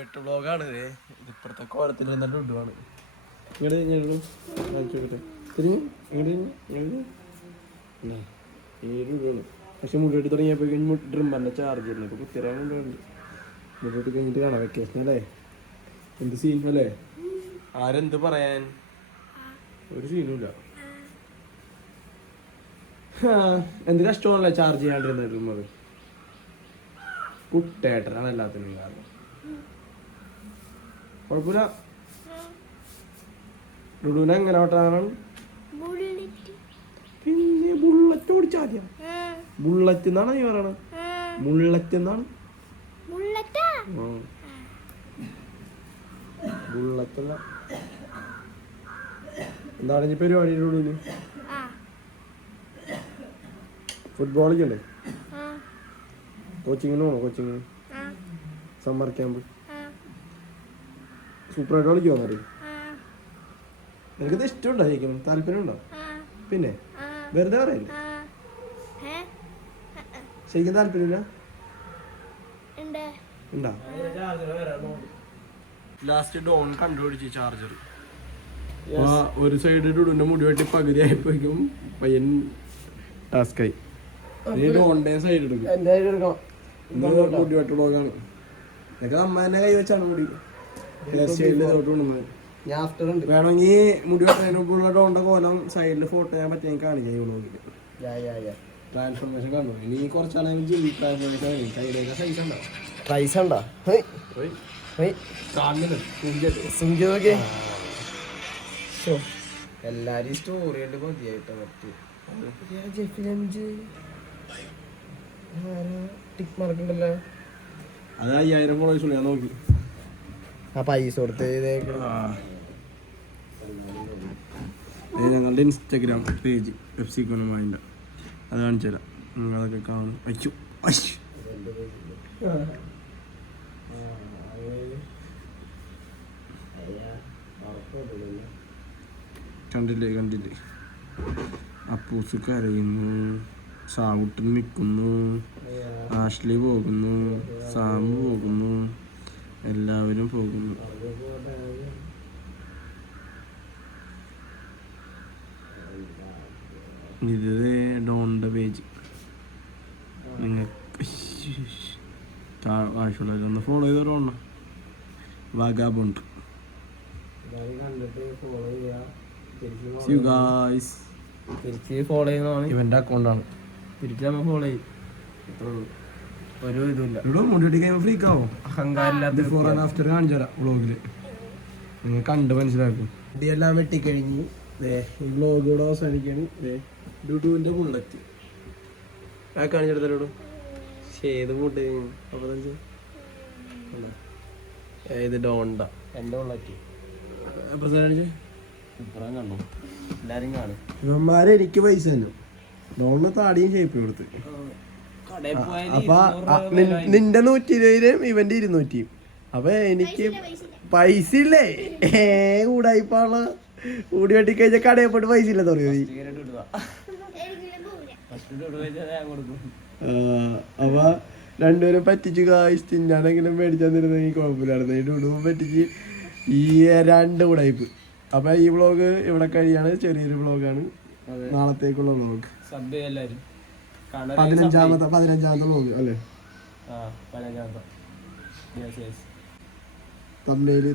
വെട്ട് വ്ളോഗാണ്. ഇപ്പുറത്തെ കോലത്തിൽ നിന്നിട്ട് ഇടുവാണ്. ഇങ്ങോട്ട് ഇടുവാണ്. പക്ഷെ മുടിവെട്ടി തുടങ്ങിയപ്പോഴേക്കും ഡ്രിമ്മറിന്റെ ചാർജ് ചെയ്യുന്നു. ഇപ്പൊ കുത്തിരാൻ കൊണ്ടുണ്ട്. മുടിവെട്ടി കഴിഞ്ഞിട്ട് കാണാം. വെക്കേഷൻ അല്ലേ, എന്ത് സീൻ അല്ലേ? ആരെന്ത് പറയാൻ, ഒരു സീനുമില്ല. എന്ത് കഷ്ടമാണല്ലേ ചാർജ് ചെയ്യാണ്ടിരുന്ന ഡ്രിമ്മർ. കുട്ടേട്ടനാണ് എല്ലാത്തിനും കാരണം. കുഴപ്പമില്ല. ലുഡുവിനെ എങ്ങനെ ഓട്ടാനാണ്? പിന്നെ ബുള്ളറ്റ് ഓടിച്ചാദ്യം. ബുള്ളറ്റ് എന്നാണ് നീ പറയണത്? മുള്ളറ്റ് എന്നാണ്? ബുള്ളറ്റല്ല. എന്താണ് ഇനി പരിപാടി ലുഡുവിന്? ഫുട്ബോൾ കളിക്കണ്ടേ? കോച്ചിങ്ങിന് പോണോ? കോച്ചിങ്ങിന് സമ്മർ ക്യാമ്പ് സൂപ്പറായിട്ട് കളിക്കുമോ? എന്നറിയും. നിനക്കിത് ഇഷ്ടമുണ്ടോ? ശരിക്കും താല്പര്യം ഉണ്ടോ? പിന്നെ വെറുതെ പറയില്ല. ശരിക്കും താല്പര്യമില്ല? ഉണ്ടാ? ലാസ്റ്റ് ഡോൺ കണ്ടുപിടിച്ച് ചാർജർ. ഒരു സൈഡ് ഡുഡുവിന്റെ മുടി വെട്ടി പകുതി ആയപ്പോഴേക്കും പയ്യൻ ടാസ്കായി. ഡോണിന്റെ സൈഡ് എടുക്കും. മുടി വെട്ട് വ്ളോഗാണ്. ഇതൊക്കെ അമ്മ തന്നെ കൈ വെച്ചാണ് മുടി വേണമെങ്കിൽ മുടി വെട്ടുള്ള ഡോണിന്റെ കോലം സൈഡിൽ ഫോട്ടോ ചെയ്യാൻ പറ്റിയ കാണിക്കാം ഈ വ്ളോഗില്. ട്രാൻസ്ഫോർമേഷൻ കണ്ടു. ഇനി കുറച്ചാണെങ്കിൽ ജിം ട്രാൻസ്ഫോർമേഷൻ കയ്യിലേക്ക് സൈസ് ഉണ്ടോ? പ്രൈസ് ഉണ്ടോ? എല്ലാരും സ്റ്റോറി ഉണ്ട് മതിയായിട്ട്. ടിക്ക് മാർക്ക് ഉണ്ടല്ലോ. അത് 5000 ഫോളോവേഴ്സ് ഉള്ളു. ഞാൻ നോക്കി. ആ പൈസ കൊടുത്ത് ഞങ്ങളുടെ ഇൻസ്റ്റാഗ്രാം പേജ് പെപ്സി കൊനമായിൻ്റെ അത് കാണിച്ചു തരാം. അതൊക്കെ കാണും. അയ്യോ കണ്ടില്ലേ അപ്പൂസ് കരയുന്നു, സാവുട്ടൻ നിൽക്കുന്നു, ആഷ്ലി പോകുന്നു, സാമു പോകുന്നു, എല്ലാവരും പോകുന്നു. ഇത് ഡോണിൻ്റെ പേജ്. നിങ്ങൾക്ക് ആവശ്യമുള്ളവരൊന്ന് ഫോളോ ചെയ്തോണം. വാഗാബോണ്ട്. ഇവന്റെ അക്കൗണ്ടാണ്. തിരിച്ച് നമ്മൾ ഫോളോ ചെയ്യും. ഒരു ഇതുമില്ല. മുടി കഴിയുമ്പോൾ ഫ്രീക്ക് ആവും. അഹങ്കാരില്ലാത്ത ബിഫോർ ആൻഡ് ആഫ്റ്റർ കാണിച്ചു തരാം വ്ളോഗില്. നിങ്ങൾ കണ്ട് മനസ്സിലാക്കും. മുടിയെല്ലാം വെട്ടിക്കഴിഞ്ഞ് വ്ളോഗ് കൂടെ അവസാനിക്കാണ്. ഡുഡുവിന്റെ ബുള്ളറ്റ് ആ കാണിച്ചെടുത്തോ. ഏത് മുട്ട്? അപ്പൊ ഇത് ഡോണ്ട എന്റെ ബുള്ളറ്റ് കണ്ടോ? എല്ലാരും കാണും. ഇവന്മാരെ എനിക്ക് പൈസ തന്നു. ഡോണിന് താടിയും ഷേപ്പ് കൊടുത്ത്. അപ്പൊ നിന്റെ 120 ഇവന്റെ 200. അപ്പൊ എനിക്ക് പൈസ ഇല്ലേ? കൂടായിപ്പാള കൂടി വെട്ടി കഴിഞ്ഞാൽ കടയിൽ പോയിട്ട് പൈസ ഇല്ല തുടങ്ങി. അപ്പൊ രണ്ടുപേരും പറ്റിച്ചു. കാശ് തിന്നാനെങ്കിലും മേടിച്ചു തന്നിരുന്നെങ്കിൽ കുഴപ്പമില്ലായിരുന്നു. ഡുഡുവും പറ്റിച്ച് ഈ 2 കൂടായിപ്പ്. അപ്പൊ ഈ വ്ളോഗ് ഇവിടെ കഴിയാണ്. ചെറിയൊരു വ്ളോഗാണ്. നാളത്തേക്കുള്ള വ്ളോഗ് 15ാമത്തെ വ്ളോഗ് അല്ലേ? തമ്മനയില്